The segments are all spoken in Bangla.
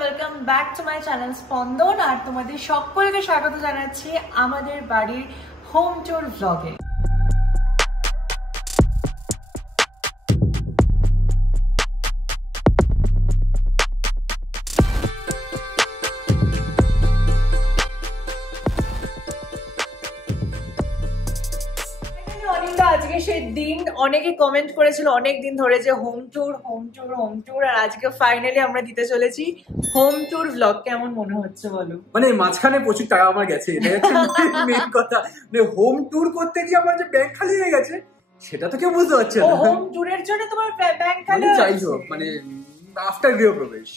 Welcome back to my channel স্পন্দন। আর তোমাদের সকলকে স্বাগত জানাচ্ছি আমাদের বাড়ির হোম ট্যুর ব্লগে। আজকে সেই দিন অনেকে কমেন্ট করেছিল অনেক দিন ধরে যে হোম ট্যুর আর আজকে ফাইনালি আমরা দিতে চলেছি হোম ট্যুর ব্লগ। কেমন মনে হচ্ছে বলো? মানে মাঝখানে প্রচুর টাকা আমার গেছে, এটা হচ্ছে মেইন কথা। মানে হোম ট্যুর করতে গিয়ে আমার যে ব্যাংক খালি হয়ে গেছে সেটা তো কেউ বুঝতে পারছে না। হোম ট্যুরের জন্য তোমার ব্যাংক খালি যাই হোক, মানে আফটার গৃহপ্রবেশ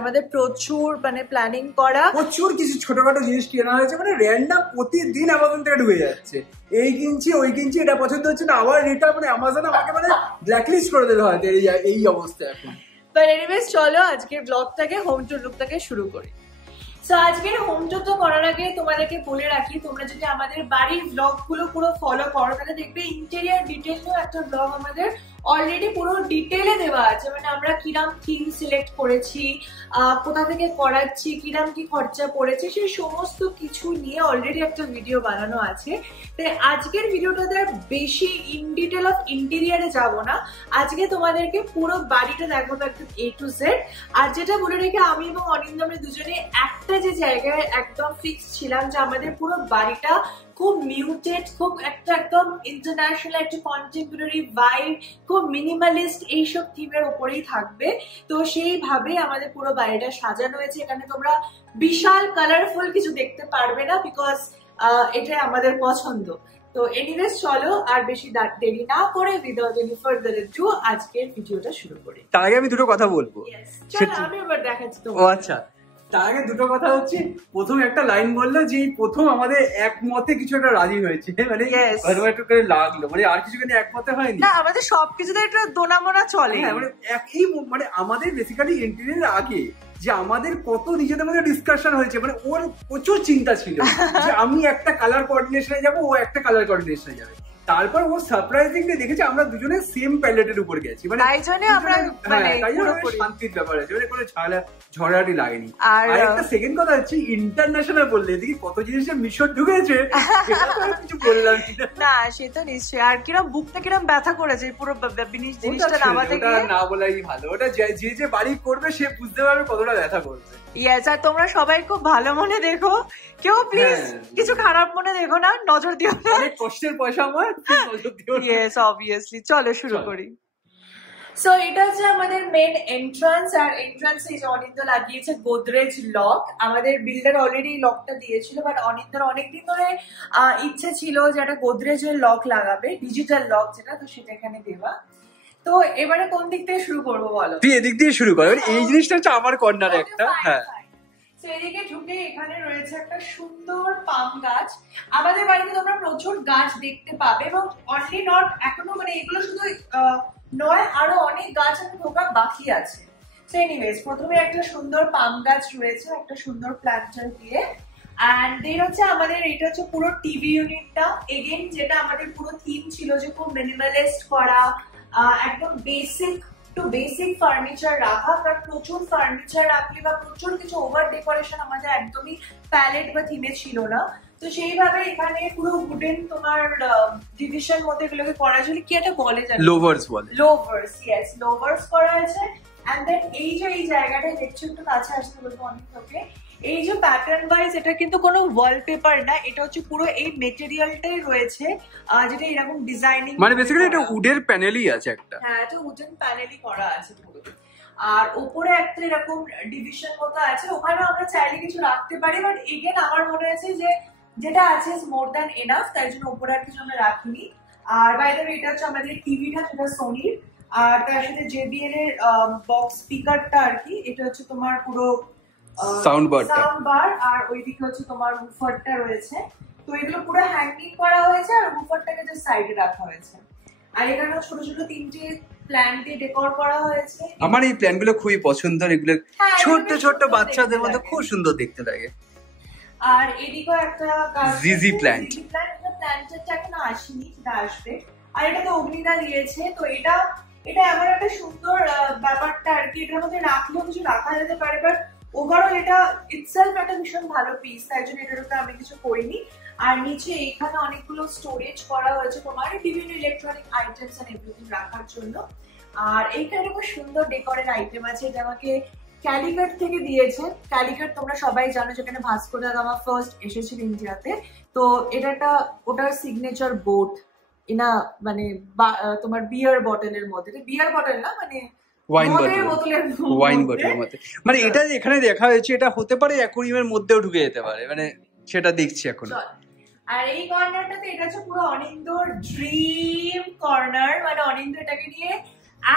আমাদের প্রচুর প্ল্যানিং করা, প্রচুর কিছু ছোটখাটো জিনিস কেনা হয়েছে। মানে র্যান্ডম প্রতিদিন অ্যামাজন থেকে ঢুকে যাচ্ছে, এই কিনছি ওই কিনছি, এটা পছন্দ হচ্ছে না, আবার এটা মানে অ্যামাজন আমাকে ব্ল্যাকলিস্ট করে দেবে হয়তো এই অবস্থা এখন। বাট এনিওয়েজ চলো আজকের ব্লগটাকে হোম ট্যুর লুকটাকে শুরু করি। সো আজকের হোম ট্যুর তো করার আগে তোমাদেরকে বলে রাখি, তোমরা যদি আমাদের বাড়ির ব্লগ গুলো পুরো ফলো করো তাহলে দেখবে ইন্টেরিয়ার ডিটেল নিয়ে একটা ব্লগ আমাদের অলরেডি পুরো ডিটেলে দেওয়া আছে। মানে আমরা কিরাম থিম সিলেক্ট করেছি, কোথা থেকে করাচ্ছি, কিরাম কি খরচা পড়েছে, সেই সমস্ত কিছু নিয়ে অলরেডি একটা ভিডিও বানানো আছে। তাই আজকের ভিডিওটাতে বেশি ইন ডিটেল অফ ইন্টেরিয়ারে যাব না, আজকে তোমাদেরকে পুরো বাড়িটা দেখাবো একদম A to Z। আর যেটা বলে রেখে আমি এবং অনিন্দ আমরা দুজনে একটা যে জায়গায় একদম ফিক্স ছিলাম যে আমাদের পুরো বাড়িটা খুব মিউটেড, খুব একটা একদম ইন্টারন্যাশনাল একটা কন্টেম্পোরারি ভাইব, খুব মিনিমালিস্ট এইসব থিমের উপরেই থাকবে। তো সেইভাবে আমাদের পুরো বাড়িটা সাজানো হয়েছে। এখানে তোমরা বিশাল কালারফুল কিছু দেখতে পারবে না, বিকজ এটাই আমাদের পছন্দ। তো এনিওয়েজ চলো আর বেশি দেরি না করে উইদাউট এনি ফার্দার এডু আজকের ভিডিওটা শুরু করি। তার আগে আমি দুটো কথা বলবো। আমি এবার দেখাচ্ছি তো। আচ্ছা, তার আগে দুটো কথা হচ্ছে, প্রথম একটা লাইন বললো যে প্রথম আমাদের একমতে কিছু একটা রাজি হয়েছে, মানে একটু করে লাগলো, মানে আর কিছু একমতে হয়নি না, আমাদের সবকিছুতে একটা দোনামোনা চলে। মানে একই, মানে আমাদের বেসিক্যালি ইন্টারভিউর আগে যে আমাদের কত নিজেদের মধ্যে ডিসকাশন হয়েছে, মানে ওর প্রচুর চিন্তা ছিল যে আমি একটা কালার কোঅর্ডিনেশনে যাবো, ও একটা কালার কোঅর্ডিনেশনে যাবে। তারপর ও সারপ্রাইজিংলি দেখেছে আমরা দুজনে সেম প্যালেটের উপর গেছি, মানে তাই জন্য আমরা শান্তির ব্যাপার আছে, মানে কোনো ঝগড়াটি লাগেনি। আর একটা সেকেন্ড কথা হচ্ছে, ইন্টারন্যাশনাল বললে এদিকে কত জিনিসের মিশর ঢুকেছে, কিছু বললাম না, সে তো নিশ্চয়ই। আর কিরম বুকটা কিরম ব্যথা করেছে পুরো জিনিসটা নামাতে গিয়ে, না বলাই ভালো। ওটা যে বাড়ি করবে সে বুঝতে পারবে কতটা ব্যথা করবে। ইয়েস, আর তোমরা সবাই খুব ভালো মনে দেখো, কেউ প্লিজ কিছু খারাপ মনে দেখো না, নজর দিও না, অনেক কষ্টের পয়সা আমার, নজর দিও না। Yes, obviously. চলো শুরু করি। সো এটা হচ্ছে আমাদের মেন এন্ট্রান্স, আর এন্ট্রান্সে এই যে অনিন্দ লাগিয়েছে গোদরেজ লক। আমাদের বিল্ডার অলরেডি লকটা দিয়েছিল, বাট অনিন্দর অনেকদিন ধরে ইচ্ছে ছিল যে একটা গোদরেজের লক লাগাবে, ডিজিটাল লক যেটা, তো সেটা এখানে দেওয়া। তো এবারে কোন দিক থেকে শুরু করবো বলো? তুই এদিক দিয়ে শুরু কর, এই জিনিসটা হচ্ছে আমার কর্নারে একটা। হ্যাঁ, এদিকে ঢুকে এখানে রয়েছে একটা সুন্দর পাম গাছ। আমাদের বাড়িতে তোমরা প্রচুর গাছ দেখতে পাবে, এবং অনলি নট এখনো, মানে এগুলো শুধু নয়, আরো অনেক গাছ এখন ঢোকা বাকি আছে। সো এনিওয়েজ, প্রথমে একটা সুন্দর পাম গাছ রয়েছে একটা সুন্দর প্ল্যান্টার দিয়ে। অ্যান্ড দেন হচ্ছে আমাদের এটা হচ্ছে পুরো টিভি ইউনিটটা, এগেন যেটা আমাদের পুরো থিম ছিল যে খুব মিনিমালিস্ট করা, একদম বেসিক ফার্নিচার রাখা। কারণ প্রচুর ফার্নিচার রাখলে বা প্রচুর কিছু ওভার ডেকোরেশন আমাদের একদমই প্যালেট বা থিমে ছিল না। তো সেইভাবে এখানে পুরো উডেন তোমার ডিভিশন মধ্যে এগুলোকে করা হয়েছিল, কি একটা বলে জানি, লোভার্স বলে, লোভার্স, ইয়েস, লোভার্স করা হয়েছে। এন্ড দেন এই যে এই জায়গাটায় দেখছো, একটু কাছে আসতে বলবো অনেক লোকে, এই যে প্যাটার্ন ওয়াইজ এটা কিন্তু কোনো ওয়ালপেপার না, এটা হচ্ছে পুরো এই মেটেরিয়ালটাই রয়েছে, যেটা এরকম ডিজাইনিং, মানে বেসিক্যালি এটা উডের প্যানেলই আছে একটা। হ্যাঁ, এটা উডেন প্যানেলই করা আছে পুরো। আর উপরে একটা এরকম ডিভিশন মতো আছে, ওখানে আমরা চাইলে কিছু রাখতে পারি, বাট এগেন আমার মনে হয়েছে যে যেটা আছে মোর দ্যান এনাফ, তাই জন্য উপরে আর কিছু আমরা রাখিনি। আর বাই দ্য ওয়ে এটা হচ্ছে আমাদের টিভিটা, যেটা সোনির, আর তার সাথে JBL এর বক্স স্পিকারটা আর কি, এটা হচ্ছে তোমার পুরো সাউন্ড বার, আর ওইদিকে হচ্ছে তোমার উফারটা রয়েছে। তো এগুলো পুরো হ্যাঙ্গিং করা হয়েছে, আর উফারটাকে যে সাইডে রাখা হয়েছে। আর এখানে ছোট ছোট তিনটে প্ল্যান দিয়ে ডেকোর করা হয়েছে। আমার এই প্ল্যান গুলো খুবই পছন্দের, এগুলো ছোট্ট ছোট্ট বাচ্চাদের মধ্যে খুব সুন্দর দেখতে লাগে। আর এদিকেও একটা জিজি প্ল্যান্ট, প্ল্যান্টটা এখনো আসেনি, সেটা আসবে। আর এটা তো অগ্নিদা দিয়েছে, তো এটা এটা এমন একটা সুন্দর ব্যাপারটা আর কি, এটার মধ্যে রাখলেও কিছু রাখা যেতে পারে, বাট ওভারঅল এটা ইটসেলফ একটা ভীষণ ভালো পিস, তাই জন্য এটার উপরে আমি কিছু করিনি। আর নিচে এখানে অনেকগুলো স্টোরেজ করা হয়েছে তোমার বিভিন্ন ইলেকট্রনিক আইটেমস এন্ড এভরিথিং রাখার জন্য। আর এইখানে খুব সুন্দর ডেকোরের আইটেম আছে, এটা আমাকে ক্যালিকাট থেকে দিয়েছে। ক্যালিকাট তোমরা সবাই জানো, যেখানে ভাস্কো দা গামা ফার্স্ট এসেছিল ইন্ডিয়াতে। তো এটা একটা ওটার সিগনেচার বোট ইনা, মানে তোমার বিয়ার বটলের মধ্যে, বিয়ার বটল না মানে ওয়াইন বটলের মধ্যে, মানে এটা এখানে দেখা হয়েছে, এটা হতে পারে অ্যাকোয়ারিয়ামের মধ্যেও ঢুকে যেতে পারে, মানে সেটা দেখছি এখন। আর এই কর্নারটাতে এটা হচ্ছে পুরো অনিন্দর ড্রিম কর্নার, মানে অনিন্দ এটাকে নিয়ে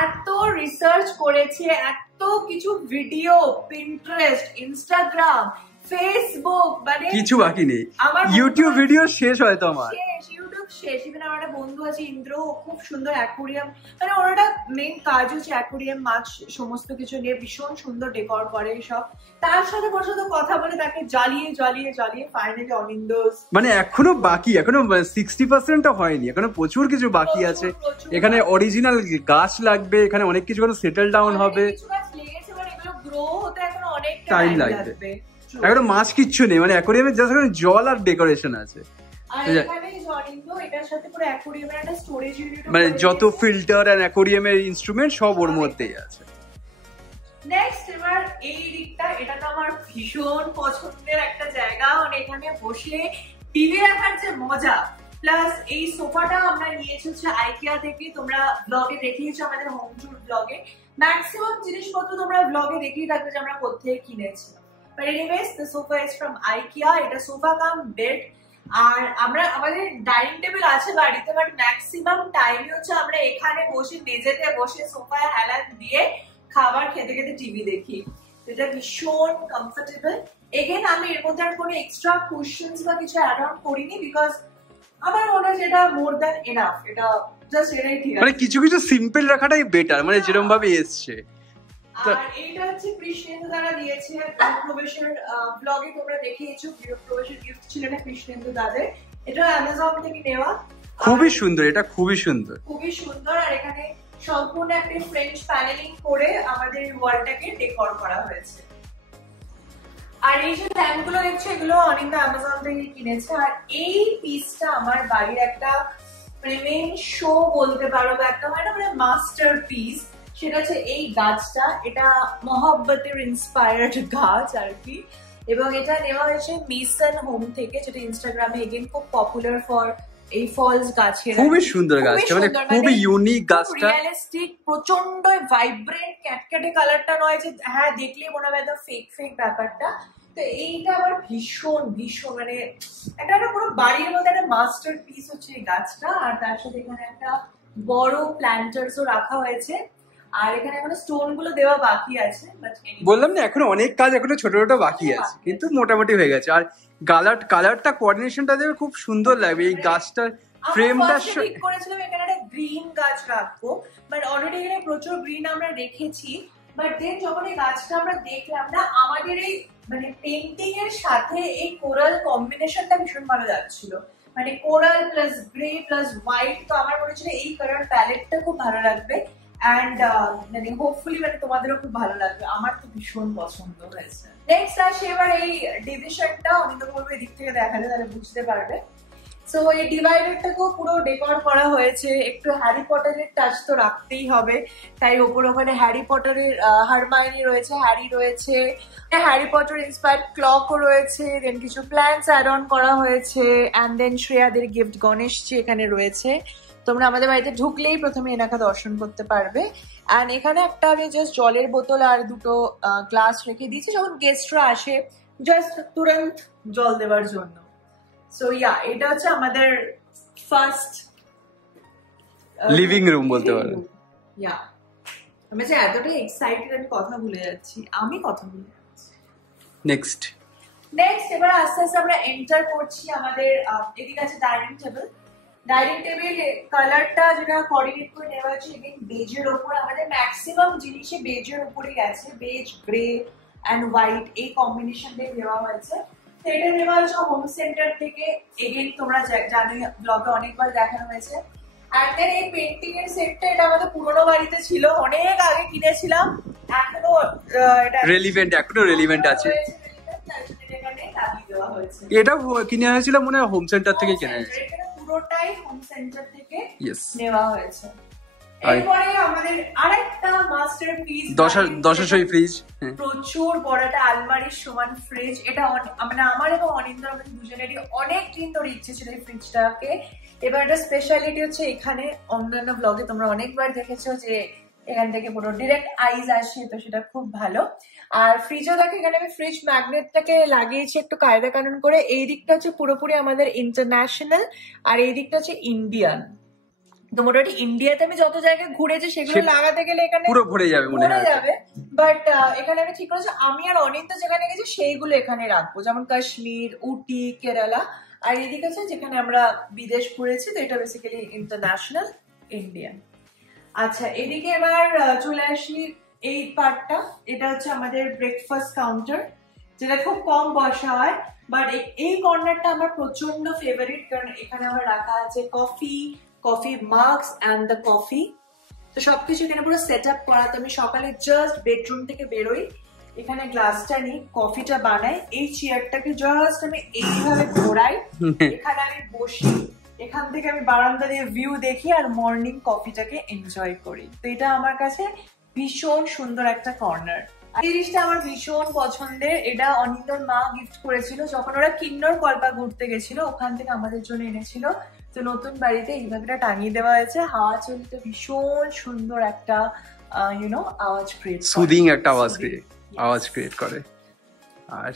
এত রিসার্চ করেছে, এত কিছু ভিডিও, পিন্টারেস্ট, ইনস্টাগ্রাম, ফেসবুক, মানে কিছু বাকি নেই। ইউটিউব ভিডিও শেষ হয়তো আমার, ইউটিউব শেষ। ইভেন আমার একটা বন্ধু আছে ইন্দ্র, খুব সুন্দর অ্যাকোয়ারিয়াম, মানে ওর একটা মেইন কাজ হচ্ছে অ্যাকোয়ারিয়াম, মাছ সমস্ত কিছু নিয়ে ভীষণ সুন্দর ডেকোর করে সব। তার সাথে কথা বলে তাকে জ্বালিয়ে ফাইনালি অনিন্দ, মানে এখনো বাকি, এখনো 60% হয়নি, এখনো প্রচুর কিছু বাকি আছে। এখানে অরিজিনাল গাছ লাগবে, এখানে অনেক কিছু সেটেল ডাউন হবে, টাইম লাগবে। এখনো মাছ কিচ্ছু নেই, মানে অ্যাকোয়ারিয়ামে জাস্ট জল আর ডেকোরেশন আছে। মানে যত ফিল্টার আর অ্যাকোয়ারিয়ামের ইনস্ট্রুমেন্ট সব ওর মধ্যেই আছে। নেক্সট এবার এই দিকটা, এটা তো আমার ভীষণ পছন্দের একটা জায়গা, মানে এখানে বসে টিভি দেখার যে মজা, প্লাস এই সোফাটা আমরা নিয়েছি হচ্ছে আইকিয়া থেকে। তোমরা ব্লগে দেখিয়েছো আমাদের হোম ট্যুর ব্লগে, ম্যাক্সিমাম জিনিসপত্র তোমরা ব্লগে দেখিয়ে থাকবে যে আমরা কোথায় কিনেছি। But anyways the sofa is from IKEA, এটা সোফা কাম বেড। আর আমরা আমাদের ডাইনিং টেবিল আছে বাড়িতে, বাট ম্যাক্সিমাম টাইমই হচ্ছে আমরা এখানে বসে মেঝেতে বসে সোফায় হেলান দিয়ে খাবার খেতে খেতে টিভি দেখি, এটা ভীষণ কমফোর্টেবল। এগেন আমি এর মধ্যে আর কোনো এক্সট্রা কুশনস বা কিছু অ্যাড অন করিনি, বিকজ আমার মনে হয় এটা মোর দ্যান এনাফ, এটা জাস্ট এটাই ঠিক আছে। মানে কিছু কিছু সিম্পল রাখাটাই বেটার, মানে যেরকম ভাবে এসছে। আর এইটা হচ্ছে কৃষ্ণেন্দু দ্বারা দিয়েছে, প্রবেশের ব্লগে তোমরা দেখিয়েছো, প্রবেশের গিফট ছিল না কৃষ্ণেন্দু দাদের, এটা অ্যামাজন থেকে নেওয়া। খুবই সুন্দর, এটা খুবই সুন্দর, খুবই সুন্দর। আর এখানে সম্পূর্ণ একটা ফ্রেঞ্চ প্যানেলিং করে আমাদের ওয়ালটাকে ডেকোর করা হয়েছে। আর এই যে ল্যাম্পগুলো দেখছো, এগুলো অনিন্দ অ্যামাজন থেকে কিনেছে। আর এই পিসটা আমার বাড়ির একটা মানে মেইন শো বলতে পারো, বা একটা হয় না মানে মাস্টার পিস, সেটা হচ্ছে এই গাছটা। এটা মহব্বতের ইন্সপায়ার্ড গাছ আর কি, এবং এটা নেওয়া হয়েছে মিসন হোম থেকে, যেটা ইনস্টাগ্রামে এগেন খুব পপুলার ফর এই ফলস গাছের। খুবই সুন্দর গাছটা, মানে খুবই ইউনিক গাছটা, রিয়েলিস্টিক, প্রচন্ড ভাইব্রেন্ট ক্যাটক্যাটে কালারটা নয় যে হ্যাঁ দেখলেই মনে হবে একদম ফেক ব্যাপারটা। তো এইটা আবার ভীষণ ভীষণ মানে একটা পুরো বাড়ির মধ্যে একটা মাস্টার পিস হচ্ছে এই গাছটা। আর তার সাথে এখানে একটা বড় প্ল্যান্টার্সও রাখা হয়েছে। আর এখানে এখনো স্টোন গুলো দেওয়া বাকি আছে, বললাম না এখনো অনেক কাজ এখনো ছোট ছোট বাকি আছে, কিন্তু মোটামুটি হয়ে গেছে। আর কালারটা কোঅর্ডিনেশনটা দেখে খুব সুন্দর লাগবে। এই গাছটার ফ্রেমটা ঠিক করেছিলাম এখানে একটা গ্রিন গাছ রাখবো, বাট অলরেডি এখানে প্রচুর গ্রিন আমরা রেখেছি। বাট দেন যখন এই গাছটা আমরা দেখলাম না, আমাদের এই মানে পেন্টিং এর সাথে এই কোরাল কম্বিনেশনটা ভীষণ ভালো যাচ্ছিল, মানে coral plus grey plus white. তো আমার মনে হচ্ছিল এই কালার প্যালেটটা খুব ভালো লাগবে, অ্যান্ড মানে হোপফুলি মানে তোমাদেরও খুব ভালো লাগবে। আমার তো ভীষণ পছন্দ হয়েছে। নেক্সট আসে এবার এই ডিভিশনটা, অনিন্দ বলবো এদিক থেকে দেখালে তাহলে বুঝতে পারবে। সো এই ডিভাইডারটাকেও পুরো ডেকোর করা হয়েছে, একটু হ্যারি পটারের টাচ তো রাখতেই হবে, তাই ওখানে হ্যারি পটারের হারমাইনি রয়েছে, হ্যারি রয়েছে, হ্যারি পটার ইন্সপায়ার্ড ক্লকও রয়েছে, দেন কিছু প্ল্যান্টস অ্যাড অন করা হয়েছে, অ্যান্ড দেন শ্রেয়াদের গিফট গণেশজি এখানে রয়েছে। তোমরা আমাদের বাড়িতে ঢুকলেই প্রথমে এনাকে দর্শন করতে পারবে। অ্যান্ড এখানে একটা আমি জাস্ট জলের বোতল আর দুটো গ্লাস রেখে দিয়েছি, যখন গেস্টরা আসে জাস্ট তুরন্ত জল দেওয়ার জন্য। সো ইয়া, এটা হচ্ছে আমাদের ফার্স্ট লিভিং রুম বলতে পারো। ইয়া, আমি যে এতটাই এক্সাইটেড, আমি কথা ভুলে যাচ্ছি। নেক্সট এবার আস্তে আস্তে আমরা এন্টার করছি আমাদের এদিকে আছে ডাইনিং টেবিল কালারটা যেটা কোঅর্ডিনেট করে নেওয়া হয়েছে এগেইন বেজের ওপর। আমাদের ম্যাক্সিমাম জিনিসে বেজের উপরে গেছে, বেজ, গ্রে অ্যান্ড হোয়াইট এই কম্বিনেশন দিয়ে দেওয়া হয়েছে। এটা নেওয়া হয়েছে হোম সেন্টার থেকে, এগেইন তোমরা জানো ব্লগে অনেকবার দেখানো হয়েছে। আর দেন এই পেন্টিং এর সেটটা, এটা আমাদের পুরোনো বাড়িতে ছিল, অনেক আগে কিনেছিলাম, এখনো এটা রেলিভেন্ট আছে। এটা কিনে হয়েছিল মনে হয় হোম সেন্টার থেকে কেনা হয়েছে, পুরোটাই হোম সেন্টার থেকে নেওয়া হয়েছে। এরপরে আমাদের আরেকটা মাস্টারপিস, দশাশই ফ্রিজ, প্রচুর বড় একটা আলমারির সমান ফ্রিজ। এটা মানে আমার এবং অনিন্দ্র আমাদের দুজনেরই অনেক দিন ধরে ইচ্ছে ছিল এই ফ্রিজটাকে। এবার একটা স্পেশালিটি হচ্ছে এখানে, অন্যান্য ব্লগে তোমরা অনেকবার দেখেছো যে এখান থেকে পুরো ডিরেক্ট আইস আসে, তো সেটা খুব ভালো। আর ফ্রিজও দেখো, এখানে আমি ফ্রিজ ম্যাগনেটটাকে লাগিয়েছি একটু কায়দা কানুন করে। এই দিকটা হচ্ছে পুরোপুরি আমাদের ইন্টারন্যাশনাল, আর এই দিকটা হচ্ছে ইন্ডিয়ান। তো মোটামুটি ইন্ডিয়াতে আমি যত জায়গায় ঘুরেছি সেগুলো লাগাতে গেলে এখানে পুরো ভরে যাবে মনে হয়, বাট এখানে আমি ঠিক করেছি আমি আর অনিন্দ যেখানে গেছি সেইগুলো এখানে রাখবো, যেমন কাশ্মীর, উটি, কেরালা। আর এদিকে আছে যেখানে আমরা বিদেশ ঘুরেছি, তো এটা বেসিক্যালি ইন্টারন্যাশনাল, ইন্ডিয়ান। আচ্ছা, এদিকে এবার চলে আসি এই পার্টটা। এটা হচ্ছে আমাদের ব্রেকফাস্ট কাউন্টার, যেটা খুব কম বসা হয়, বাট এই কর্নারটা আমার প্রচন্ড ফেভারিট, কারণ এখানে আমার রাখা আছে কফি মাগস অ্যান্ড দ্য কফি। তো সবকিছু এখানে পুরো সেট আপ করা। তো আমি সকালে জাস্ট বেডরুম থেকে বেরোই, এখানে গ্লাসটা নিই, কফিটা বানাই, এই চেয়ারটাকে জাস্ট আমি এইভাবে ঘোরাই, এখানে আমি বসি, এখান থেকে আমি বারান্দা দিয়ে ভিউ দেখি আর মর্নিং কফিটাকে এনজয় করি। তো এটা আমার কাছে ভীষণ সুন্দর একটা কর্নার। এই জিনিসটা আমার ভীষণ পছন্দের। এটা অনিন্দর মা গিফট করেছিল যখন ওরা কিন্নর কল্পা ঘুরতে গেছিল, ওখান থেকে আমাদের জন্য এনেছিল। তো নতুন বাড়িতে এইভাবে টাঙিয়ে দেওয়া হয়েছে, হাওয়া চলতে ভীষণ সুন্দর একটা আওয়াজ ক্রিয়েট, সুদিং একটা আওয়াজ ক্রিয়েট করে। আর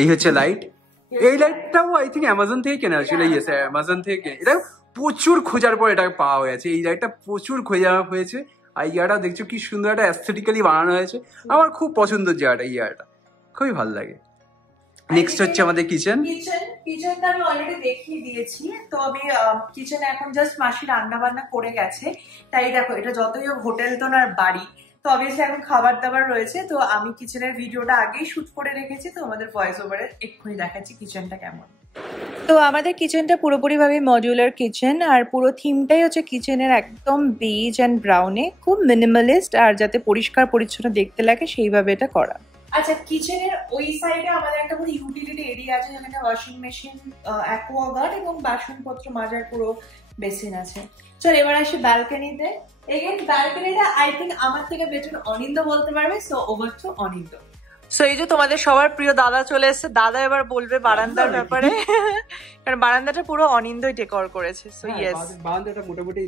এই হচ্ছে লাইট, এই লাইটটাও আই থিঙ্ক অ্যামাজন থেকে কেনা হয়েছিল। ইয়েস, অ্যামাজন থেকে। এটা প্রচুর খোঁজার পর এটা পাওয়া হয়েছে, এই লাইটটা প্রচুর খোঁজা হয়েছে। আর ইয়াটা দেখছো কি সুন্দর একটা অ্যাস্থেটিক্যালি বানানো হয়েছে, আমার খুব পছন্দের জায়গাটা, এই জায়গাটা খুবই ভালো লাগে। নেক্সট হচ্ছে আমাদের কিচেনটা আমি অলরেডি দেখিয়ে দিয়েছি। তো আমি কিচেনে এখন জাস্ট মাসি রান্না বান্না করে গেছে, তাই দেখো এটা যতই হোটেল তো না বাড়ি, তো অবভিয়াসলি এখন খাবার দাবার রয়েছে। তো আমি কিচেনের ভিডিওটা আগেই শুট করে রেখেছি, তো আমাদের ভয়েস ওভারে এক্ষুনি দেখাচ্ছি কিচেনটা কেমন। তো আমাদের কিচেনটা পুরোপুরি ভাবে মডিউলার কিচেন, আর পুরো থিমটাই হচ্ছে কিচেনের একদম বেজ অ্যান্ড ব্রাউনে, খুব মিনিমালিস্ট, আর যাতে পরিষ্কার পরিচ্ছন্ন দেখতে লাগে সেইভাবে এটা করা। আচ্ছা, কিচেনের ওই সাইডে আমাদের একটা পুরো ইউটিলিটি এরিয়া আছে, যেখানে ওয়াশিং মেশিন, অ্যাকোয়াগার্ড এবং বাসনপত্র মাজার পুরো বেসিন আছে। চল এবার আসি ব্যালকনিতে। এগেইন ব্যালকনিটা আই থিঙ্ক আমার থেকে বেটার অনিন্দ বলতে পারবে, সো ওভার টু অনিন্দ। সো এই যে তোমাদের সবার প্রিয় দাদা চলে এসেছে, দাদা এবার বলবে বারান্দার ব্যাপারে, কারণ বারান্দাটা পুরো অনিন্দই ডেকোর করেছে। সো ইয়েস, বারান্দাটা মোটামুটি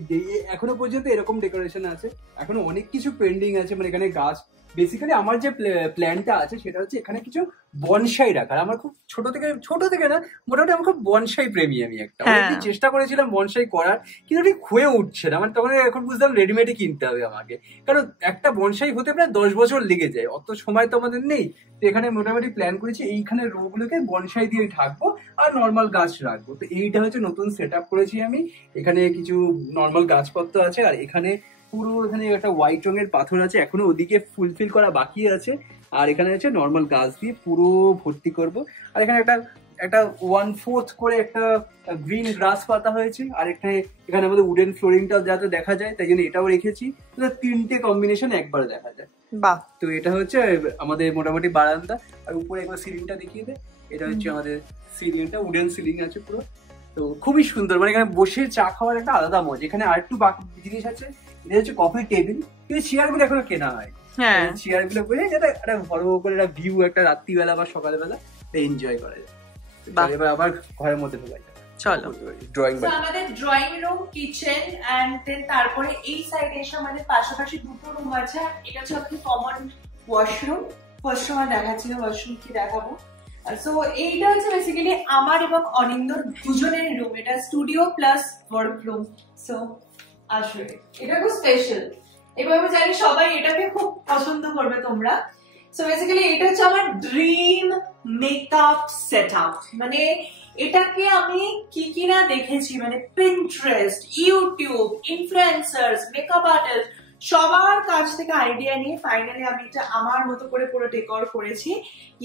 এখনো পর্যন্ত এরকম ডেকোরেশন আছে, এখনো অনেক কিছু পেন্ডিং আছে। মানে এখানে গাছ, বেসিক্যালি আমার যে প্ল্যানটা আছে সেটা হচ্ছে এখানে কিছু বনসাই রাখার। আমার খুব ছোট থেকে না, মোটামুটি আমার খুব বনসাই প্রেমী আমি। একটা চেষ্টা করেছিলাম বনসাই করার, কিন্তু ঠিক হয়ে উঠছে না। মানে তখন এখন বুঝলাম রেডিমেডই কিনতে হবে আমাকে, কারণ একটা বনসাই হতে প্রায় 10 বছর লেগে যায়, অত সময় তো আমাদের নেই। তো এখানে মোটামুটি প্ল্যান করেছি এইখানে রোগুলোকে বনসাই দিয়ে ঢাকবো আর নর্মাল গাছ রাখবো। তো এইটা হচ্ছে নতুন সেট আপ করেছি আমি। এখানে কিছু নর্মাল গাছপত্র আছে, আর এখানে পুরো এখানে একটা হোয়াইট রঙের পাথর আছে, এখনো ওদিকে ফুলফিল করা বাকি আছে। আর এখানে হচ্ছে নর্মাল গাছ দিয়ে পুরো ভর্তি করব। আর এখানে একটা 1/4 করে একটা গ্রিন গ্রাস পাতা হয়েছে, আর এখানে আমাদের উডেন ফ্লোরিংটা যাতে দেখা যায় তাই জন্য এটাও রেখেছি, তিনটে কম্বিনেশন একবারে দেখা যায়। বাহ! তো এটা হচ্ছে আমাদের মোটামুটি বারান্দা। আর উপরে একবার সিলিংটা দেখিয়ে দে, এটা হচ্ছে আমাদের সিলিংটা, উডেন সিলিং আছে পুরো। তো খুবই সুন্দর, মানে এখানে বসে চা খাওয়ার একটা আলাদা মজা। এখানে আর একটু জিনিস আছে, এটা হচ্ছে কফি টেবিল, কিন্তু চেয়ার গুলো এখনো কেনা হয়। চেয়ার গুলো বলে যাতে একটা বড় করে একটা ভিউ, একটা রাত্রিবেলা বা সকালবেলা এনজয় করা যায়। এবার আবার ঘরের মধ্যে ঢোকা যায়। চলো ড্রয়িং রুম, আমাদের drawing room, kitchen, and then তারপরে এই সাইডে এসে আমাদের পাশাপাশি দুটো রুম আছে। এটা হচ্ছে আমাদের কমন ওয়াশরুম। ফার্স্ট সময় দেখাচ্ছিল ওয়াশরুম, কি দেখাবো। সো এইটা হচ্ছে বেসিক্যালি আমার এবং অনিন্দর দুজনের রুম। এটা studio plus work room. So আসলে এটা খুব স্পেশাল, এবং আমি জানি সবাই এটাকে খুব পছন্দ করবে তোমরা। সো বেসিক্যালি এটা হচ্ছে আমার ড্রিম মেকআপ সেটআপ। মানে এটাকে আমি কি না দেখেছি, মানে Pinterest, YouTube, influencers, makeup artist সবার কাছ থেকে আইডিয়া নিয়ে ফাইনালি আমি এটা আমার মতো করে পুরো ডেকোর করেছি।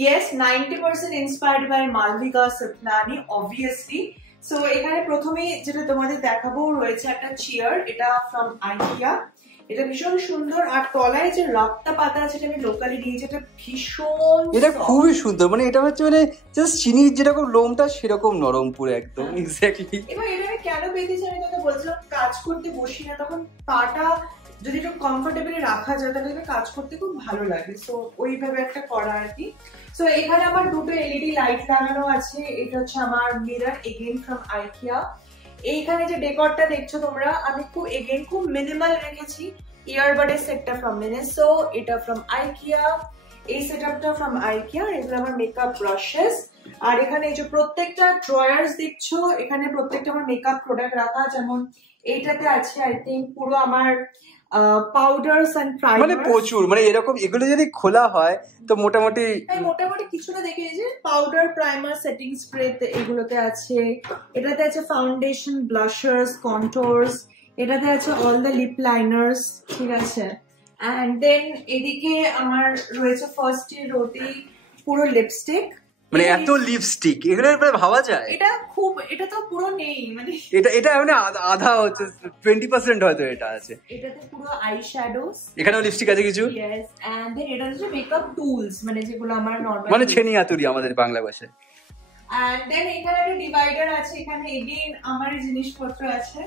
Yes, 90% inspired by Malvika Satnani obviously, so এখানে প্রথমেই যেটা তোমাদের দেখাবো রয়েছে একটা চেয়ার, এটা ফ্রম আইকিয়া। এটা ভীষণ সুন্দর, আর তলায় যে রাগটা পাতা আছে, এটা আমি লোকালি নিয়েছি, এটা ভীষণ, এটা খুবই সুন্দর। মানে এটা হচ্ছে মানে জাস্ট চিনির যেরকম লোমটা সেরকম নরম পুরো একদম এক্স্যাক্টলি। এবার এটা আমি কেন পেয়েছি, আমি তোকে বলছিলাম কাজ করতে বসি না তখন পাটা যদি একটু কমফোর্টেবলি রাখা যায় তাহলে কাজ করতে খুব ভালো লাগে। সো ওইভাবে একটা করা আর কি। সো এখানে আমার দুটো এলইডি লাইট লাগানো আছে। এটা হচ্ছে আমার মিরর, এগেইন ফ্রম আইকিয়া। এইখানে যে ডেকরটা দেখছো তোমরা, আমি খুব মিনিমাল রেখেছি। ইয়ারবাডের সেটটা ফ্রম মিনেসো, এটা ফ্রম আইকিয়া। এই সেটআপটা ফ্রম আইকিয়া। এগুলো আমার মেকআপ ব্রাশেস। আর এখানে এই যে প্রত্যেকটা ড্রয়ার্স দেখছো, এখানে প্রত্যেকটা আমার মেকআপ প্রোডাক্ট রাখা। যেমন এইটাতে আছে আই থিঙ্ক পুরো আমার পাউডারস এন্ড প্রাইমার, মানে প্রচুর, মানে এরকম এগুলো যদি খোলা হয় তো মোটামুটি কিছুটা দেখে, এই যে পাউডার, প্রাইমার, সেটিং স্প্রে এগুলোতে আছে। এটাতে আছে ফাউন্ডেশন, ব্লাশার্স, কন্টুরস। এটাতে আছে অল দ্য লিপ লাইনার্স, ঠিক আছে। এন্ড দেন এদিকে আমার রয়েছে ফার্স্ট ইয়ার রোতেই পুরো লিপস্টিক। মানে এত লিপস্টিক এগুলো ভাবা যায়? এটা তো পুরো নেই, মানে এটা মানে আধা হচ্ছে 20% হয়তো এটা আছে। এটাতে পুরো আই শ্যাডোস, এখানেও লিপস্টিক আছে কিছু। ইয়েস। এন্ড দেন এটা হচ্ছে মেকআপ টুলস, মানে যেগুলো আমার নরমাল, মানে ছেনি আতুরি আমাদের বাংলা ভাষায়। এন্ড দেন এখানে একটা ডিভাইডার আছে। এখানে এগেইন আমার জিনিসপত্র আছে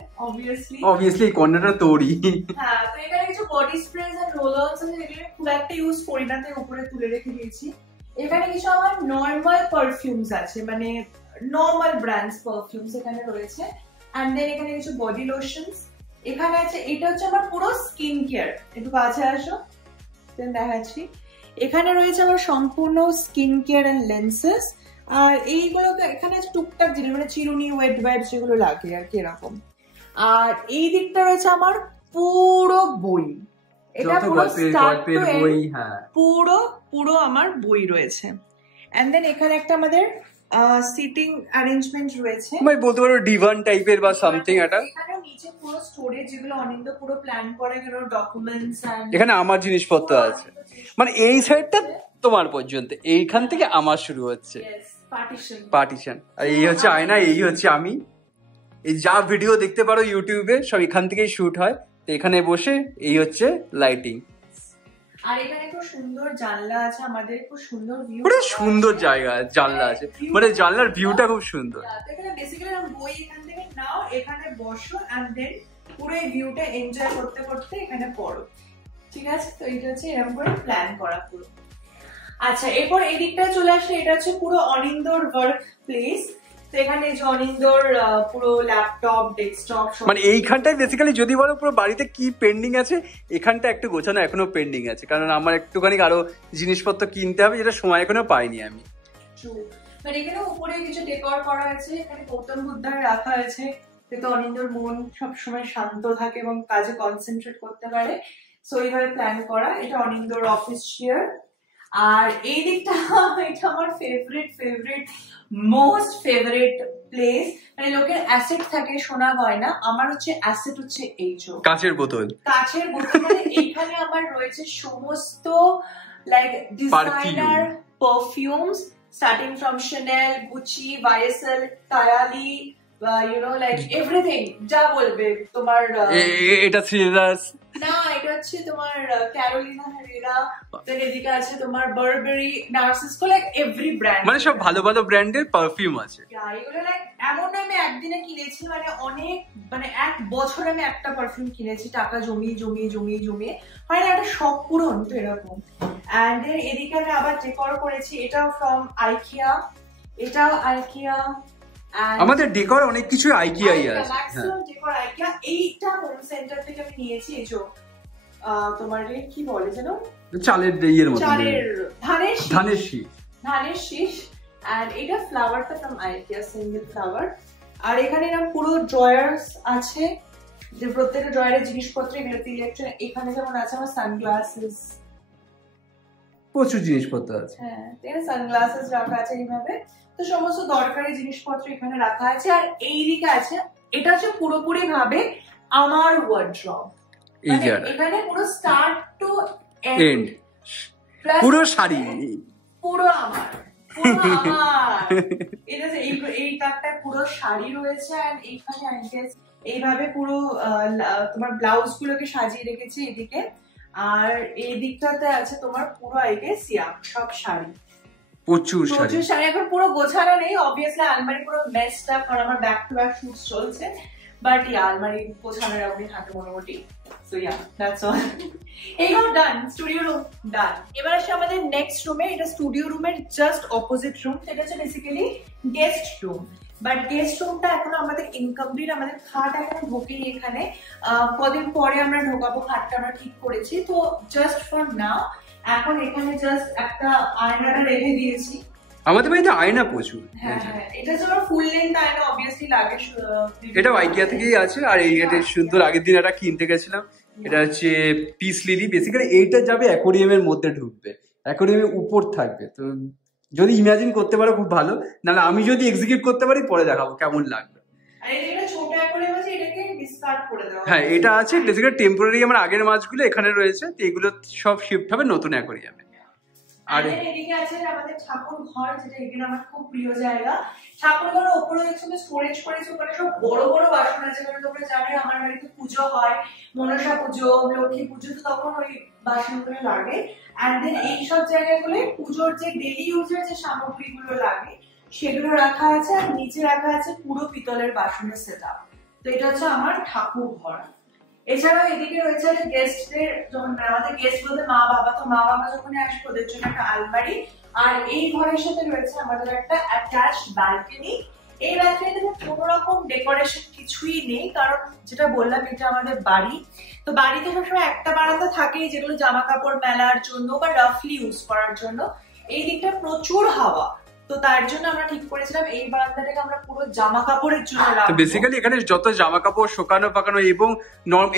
অবভিয়াসলি কর্নারটা তোরই। হ্যাঁ, তো এখানে কিছু বডি স্প্রেস আর রোল অনস আছে, যেগুলো খুব একটা ইউজ করি না, তাই উপরে তুলে রেখে দিয়েছি। এখানে কিছু আমার নর্মাল পারফিউমস আছে, মানে নর্মাল ব্র্যান্ডস পারফিউমস এখানে রয়েছে। এন্ড দেন এখানে কিছু বডি লোশনস এখানে আছে। এটা হচ্ছে আমার পুরো স্কিন কেয়ার। একটু কাছে আসো, দেন দেখাচ্ছি। এখানে রয়েছে আমার সম্পূর্ণ স্কিন কেয়ার এন্ড লেন্সেস। আর এইগুলো এখানে টুকটাক জিনিস, মানে চিরুনি, ওয়েট ওয়াইপস যেগুলো লাগে আর কি, এরকম। আর এই দিকটা রয়েছে আমার পুরো বই। এটা পুরো স্টার্ট টু এন্ড পুরো আমার বই রয়েছে। এন্ড দেন এখানে একটা আমাদের সিটিং অ্যারেঞ্জমেন্ট রয়েছে, মানে বলতে পারো ডিভান টাইপের বা সামথিং। এটা এখানে নিচে পুরো স্টোরেজ, যেগুলো অনিন্দ পুরো প্ল্যান করে গেল, ডকুমেন্টস। এখানে আমার জিনিসপত্র আছে, মানে এই সাইডটা তোমার পর্যন্ত, এইখান থেকে আমার শুরু হচ্ছে পার্টিশন। আর এই হচ্ছে আয়না, এই হচ্ছে আমি। এই যা ভিডিও দেখতে পারো ইউটিউবে সব এখান থেকেই শুট হয়। তো এখানে বসে এই হচ্ছে লাইটিং। আর এখানে খুব সুন্দর জানলা আছে আমাদের, খুব সুন্দর ভিউ, পুরো সুন্দর জায়গা জানলা আছে, মানে জানলার ভিউটা খুব সুন্দর। এখানে বেসিক্যালি বই এখান থেকে নাও, এখানে বসো, এন্ড দেন পুরো এই ভিউটা এনজয় করতে করতে এখানে পড়ো, ঠিক আছে। তো এটা হচ্ছে এরকম করে প্ল্যান করা পুরো। আচ্ছা, এরপর এই দিকটায় চলে আসলে এটা হচ্ছে পুরো অনিন্দর ওয়ার্ক প্লেস। তো এখানে যে অনিন্দর পুরো ল্যাপটপ, ডেস্কটপ, মানে এইখানটায় বেসিক্যালি যদি বলো পুরো বাড়িতে কি পেন্ডিং আছে, এখানটা একটু গোছানো এখনো পেন্ডিং আছে, কারণ আমার একটুখানি আরো জিনিসপত্র কিনতে হবে, যেটা সময় এখনো পাইনি আমি। মানে এখানে উপরে কিছু ডেকোর করা আছে, এখানে গৌতম বুদ্ধার রাখা আছে, যাতে অনিন্দর মন সবসময় শান্ত থাকে এবং কাজে কনসেন্ট্রেট করতে পারে। সো এইভাবে প্ল্যান করা। এটা অনিন্দর অফিস চেয়ার। আর এই দিকটা এটা আমার মোস্ট ফেভারিট প্লেস। মানে লোকের অ্যাসেট থাকে, সোনা হয় না, আমার হচ্ছে অ্যাসেট হচ্ছে এই যে কাচের বোতল। মানে এইখানে আমার রয়েছে সমস্ত like designer perfumes, starting from Chanel, Gucci, YSL, Kayali, like everything, যা বলবে তোমার। এটা থ্রিলার্স না, এটা হচ্ছে তোমার ক্যারোলিনা হেরেরা, দেন এদিকে আছে তোমার বারবেরি, নার্সিসকো, লাইক এভরি ব্র্যান্ড, মানে সব ভালো ভালো ব্র্যান্ডের পারফিউম আছে। এগুলো লাইক এমন আমি একদিনে কিনেছি, মানে অনেক, মানে এক বছর আমি একটা পারফিউম কিনেছি, টাকা জমিয়ে মানে একটা শখ পূরণ তো এরকম। এন্ড দেন এদিকে আমি আবার ডেকোর করেছি, এটাও ফ্রম আইকিয়া, এটাও আইকিয়া। আমাদের ডেকোর অনেক কিছু আইকিয়াই আছে। Decor IKEA. এইটা হোম সেন্টার থেকে আমি নিয়েছি। এই যে তোমার কি বলে যেন, চালের ইয়ের মতো, ধানের শীষ। আর এটা ফ্লাওয়ারটা ফ্রম আইকিয়া, সিঙ্গেল ফ্লাওয়ার। আর এখানে না পুরো ড্রয়ার্স আছে, যে প্রত্যেকটা ড্রয়ারের জিনিসপত্র, এগুলোতে ইলেকট্রনিক। এখানে যেমন আছে আমার সানগ্লাসেস, প্রচুর জিনিসপত্র আছে। হ্যাঁ, এখানে সানগ্লাসেস রাখা আছে এইভাবে। তো সমস্ত দরকারি জিনিসপত্র এখানে রাখা আছে। আর এই দিকে আছে, এটা হচ্ছে পুরোপুরি ভাবে আমার ওয়ার্ড্রব। এখানে পুরো স্টার্ট টু এন্ড, পুরো শাড়ি, পুরো আমার। এই তাকটায় পুরো শাড়ি রয়েছে, আর এইখানে এইভাবে পুরো তোমার ব্লাউজ গুলোকে সাজিয়ে রেখেছি এদিকে, আর এই দিকটাতে আছে তোমার পুরো সিয়াম সব শাড়ি, প্রচুর শাড়ি। এখন পুরো গোছানো নেই, অবভিয়াসলি আলমারি পুরো মেসড আপ, কারণ আমার ব্যাক টু ব্যাক শুট চলছে, বাট আলমারি গোছানো এরকমই থাকে মোটামুটি। So yeah, that's all. এইগুলো ডান, স্টুডিও রুম ডান। এবার আসে আমাদের নেক্সট রুমে। এটা স্টুডিও রুমের জাস্ট অপোজিট রুম, সেটা হচ্ছে basically guest room. But guest রুমটা এখন আমাদের ইনকমপ্লিট, আমাদের খাট এখনো ঢোকেনি এখানে, কদিন পরে আমরা ঢোকাবো, খাটটা আমরা ঠিক করেছি। তো জাস্ট ফর নাও এখন এখানে জাস্ট একটা আয়নাটা রেখে দিয়েছি। আমাদের বাড়িতে আয়না প্রচুর। হ্যাঁ, এটা হচ্ছে ফুল লেন্থ আয়না, অবভিয়াসলি লাগে। এটা আইকিয়া থেকেই আছে, আর এই এটা সুন্দর, আগের দিন এটা কিনতে গেছিলাম। এটা হচ্ছে পিস লিলি। বেসিক্যালি এইটা যাবে অ্যাকোরিয়ামের মধ্যে ঢুকবে, অ্যাকোরিয়ামের উপর থাকবে। তো যদি ইমাজিন করতে পারো খুব ভালো, নাহলে আমি যদি এক্সিকিউট করতে পারি পরে দেখাবো কেমন লাগবে। হ্যাঁ, এটা আছে বেসিক্যালি টেম্পোরারি। আমার আগের মাছগুলো এখানে রয়েছে, তো এগুলো সব শিফট হবে নতুন অ্যাকোরিয়ামে। আর এদিকে আছে আমাদের ঠাকুর ঘর, যেটা এখানে আমার খুব প্রিয় জায়গা। ঠাকুর ঘরের উপরে দেখছো স্টোরেজ করেছে, ওখানে সব বড় বড় বাসন আছে। কারণ তোমরা জানো আমার বাড়িতে পুজো হয়, মনসা পুজো, লক্ষ্মী পুজো, তো তখন ওই বাসনগুলো লাগে। এন্ড দেন এইসব জায়গাগুলো পুজোর যে ডেইলি ইউজের যে সামগ্রীগুলো লাগে সেগুলো রাখা আছে, আর নিচে রাখা আছে পুরো পিতলের বাসনের সেটআপ। তো এটা হচ্ছে আমার ঠাকুর ঘর। এছাড়াও এদিকে রয়েছে গেস্টদের, যখন আমাদের গেস্ট বলতে মা বাবা, তো মা বাবা যখন আসবে ওদের জন্য একটা আলমারি, আর এই ঘরের সাথে রয়েছে আমাদের একটা অ্যাটাচ ব্যালকনি। এই ব্যালকনিতে কোনো রকম ডেকোরেশন কিছুই নেই, কারণ যেটা বললাম এটা আমাদের বাড়ি। তো বাড়িতে সবসময় একটা বারান্দা থাকেই, যেগুলো জামা কাপড় মেলার জন্য বা রাফলি ইউজ করার জন্য। এই দিকটা প্রচুর হাওয়া, তো তার জন্য আমরা ঠিক করেছিলাম এই বারান্দাটাকে আমরা পুরো জামা কাপড়ের জন্য রাখবো। বেসিক্যালি এখানে যত জামা কাপড় শোকানো পাকানো, এবং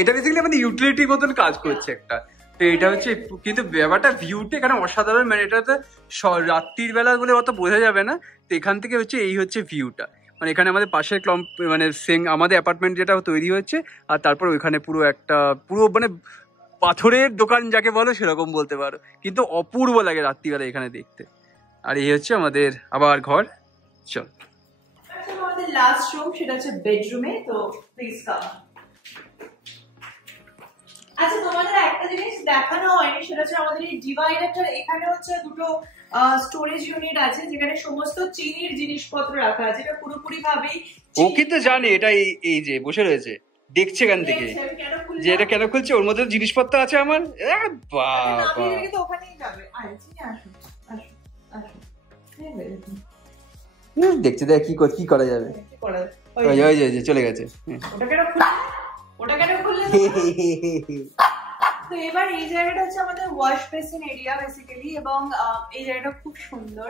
এটা বেসিক্যালি মানে ইউটিলিটি মতন কাজ করছে একটা। তো এটা হচ্ছে, কিন্তু ব্যাপারটা ভিউটা এখানে অসাধারণ। মানে এটাতে রাত্রির বেলা বলে অত বোঝা যাবে না। তো এখান থেকে হচ্ছে এই হচ্ছে ভিউটা। মানে এখানে আমাদের পাশের মানে আমাদের অ্যাপার্টমেন্ট যেটা তৈরি হচ্ছে, আর তারপর ওইখানে পুরো একটা মানে পাথরের দোকান যাকে বলো সেরকম বলতে পারো, কিন্তু অপূর্ব লাগে রাত্রিবেলা এখানে দেখতে। আর এই হচ্ছে আমাদের আবার ঘর। চল, আমাদের লাস্ট রুম, সেটা হচ্ছে বেডরুমে। তো প্লিজ কাম। আচ্ছা, তোমাদের একটা জিনিস দেখানো হয়নি, সেটা হচ্ছে আমাদের এই ডিভাইডারটা। এখানে হচ্ছে দুটো স্টোরেজ ইউনিট আছে, যেখানে সমস্ত চিনির জিনিসপত্র রাখা আছে। এটা পুরোপুরি ভাবেই ও কিন্তু জানে এটা, এই যে বসে রয়েছে দেখছে এখান থেকে যে এটা কেন খুলছে, ওর মধ্যে জিনিসপত্র আছে আমার। ওখানেই যাবে। দেখছে দেখ কি করা যাবে। চলে গেছে। ওটা কেন খুললে? তো এবার এই জায়গাটা হচ্ছে আমাদের ওয়াশ বেসিন এরিয়া বেসিক্যালি, এবং এই জায়গাটা খুব সুন্দর।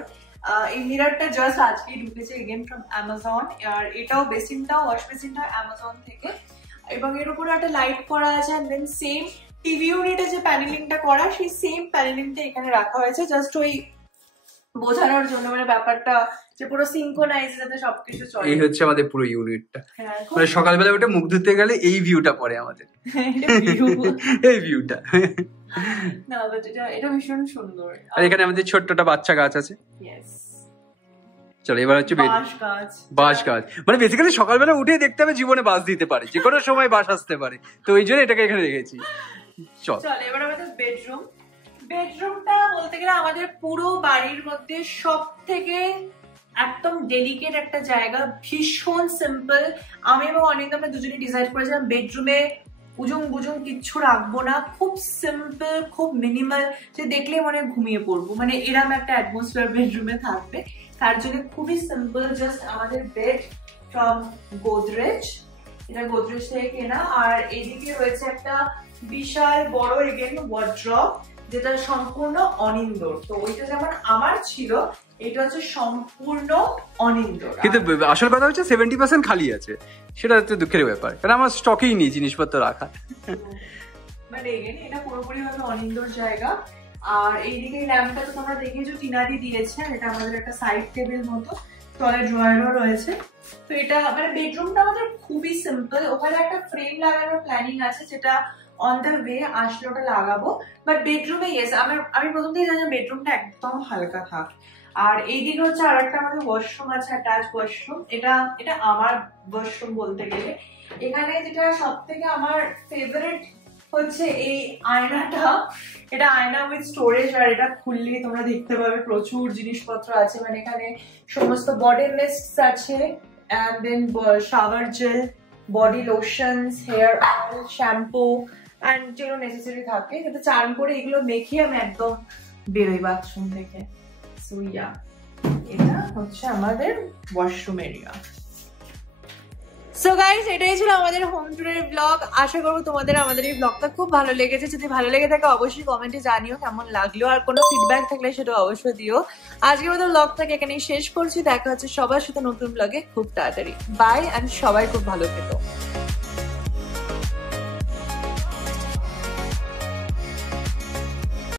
এই মিররটা জাস্ট আজকেই ঢুকেছে এগেন ফ্রম অ্যামাজন, আর এটাও বেসিনটাও ওয়াশ বেসিনটা অ্যামাজন থেকে, এবং এর উপরে একটা লাইট করা আছে। এন্ড দেন সেম টিভি ইউনিটে যে প্যানেলিংটা করা, সেই সেম প্যানেলিংটা এখানে রাখা হয়েছে, জাস্ট ওই বোঝানোর জন্য, মানে ব্যাপারটা যে পুরো সিনক্রোনাইজ যাতে সবকিছু চলে। এই হচ্ছে আমাদের পুরো ইউনিটটা। মানে সকালবেলা উঠে মুখ ধুতে গেলে এই ভিউটা পড়ে আমাদের, এই ভিউটা। না, বাট এটা ভীষণ সুন্দর। আর এখানে আমাদের ছোট্টটা বাচ্চা গাছ আছে। চলো এবার হচ্ছে বাঁশ গাছ। মানে বেসিক্যালি সকালবেলা উঠে দেখতে হবে জীবনে বাঁশ দিতে পারে, যে কোনো সময় বাঁশ আসতে পারে, তো ওই জন্য এটাকে এখানে রেখেছি। চল এবার আমাদের বেডরুমটা বলতে গেলে আমাদের পুরো বাড়ির মধ্যে সব থেকে একদম ডেলিকেট একটা জায়গা, ভীষণ সিম্পল। আমি এবং অনিন্দ আমরা দুজনে ডিসাইড করেছিলাম বেডরুমে উজুং বুজুং কিচ্ছু রাখবো না, খুব সিম্পল, খুব মিনিমাল, যে দেখলে মনে ঘুমিয়ে পড়বো, মানে এরকম একটা অ্যাটমসফিয়ার বেডরুমে থাকবে। তার জন্য খুবই সিম্পল, জাস্ট আমাদের বেড ফ্রম গোদরেজ, এটা গোদরেজ থেকে কেনা। আর এইদিকে রয়েছে একটা বিশাল বড় এগেন ওয়ার্ড্রপ, যেটা সম্পূর্ণ অনিন্দর। তো ওইটা যেমন আমার ছিল, এটা হচ্ছে সম্পূর্ণ অনিন্দর। কিন্তু আসল কথা হচ্ছে 70% খালি আছে, সেটা হচ্ছে দুঃখের ব্যাপার, কারণ আমার স্টকেই নেই জিনিসপত্র রাখা। মানে এটা পুরোপুরি ভাবে অনিন্দর জায়গা। আর এইদিকে ল্যাম্পটা তো তোমরা দেখেছো টিনাদি দিয়েছে, এটা আমাদের একটা সাইড টেবিল মতো, তলে ড্রয়ারও রয়েছে। তো এটা মানে বেডরুমটা আমাদের খুবই সিম্পল। ওখানে একটা ফ্রেম লাগানোর প্ল্যানিং আছে, যেটা অন দ্য ওয়ে আসলে ওটা লাগাবো। বাট বেডরুমে ইয়েস, আমি প্রথম থেকে জানি বেডরুমটা একদম হালকা থাক। আর এইদিকে হচ্ছে আর একটা আমাদের ওয়াশরুম আছে, অ্যাটাচ ওয়াশরুম। এটা আমার ওয়াশরুম বলতে গেলে। এখানে যেটা সব থেকে আমার ফেভারিট হচ্ছে এই আয়নাটা। এটা আয়না উইথ স্টোরেজ, আর এটা খুললেই তোমরা দেখতে পাবে প্রচুর জিনিসপত্র আছে। মানে এখানে সমস্ত বডি মিস্ট আছে, and then shower gel, body lotions, hair oil, shampoo and যেগুলো নেসেসারি থাকে, যাতে চান করে এগুলো মেখে আমি একদম বেরোই বাথরুম থেকে। সো ইয়া, এটা হচ্ছে আমাদের ওয়াশরুম এরিয়া। সো গাইস, এটাই ছিল আমাদের হোম ট্যুরের ব্লগ। আশা করবো তোমাদের আমাদের এই ব্লগটা খুব ভালো লেগেছে। যদি ভালো লেগে থাকে অবশ্যই কমেন্টে জানিও কেমন লাগলো, আর কোনো ফিডব্যাক থাকলে সেটা অবশ্যই দিও। আজকের মতো ব্লগটাকে এখানেই শেষ করছি। দেখা হচ্ছে সবার সাথে নতুন ব্লগে খুব তাড়াতাড়ি। বাই, অ্যান্ড সবাই খুব ভালো থেকো।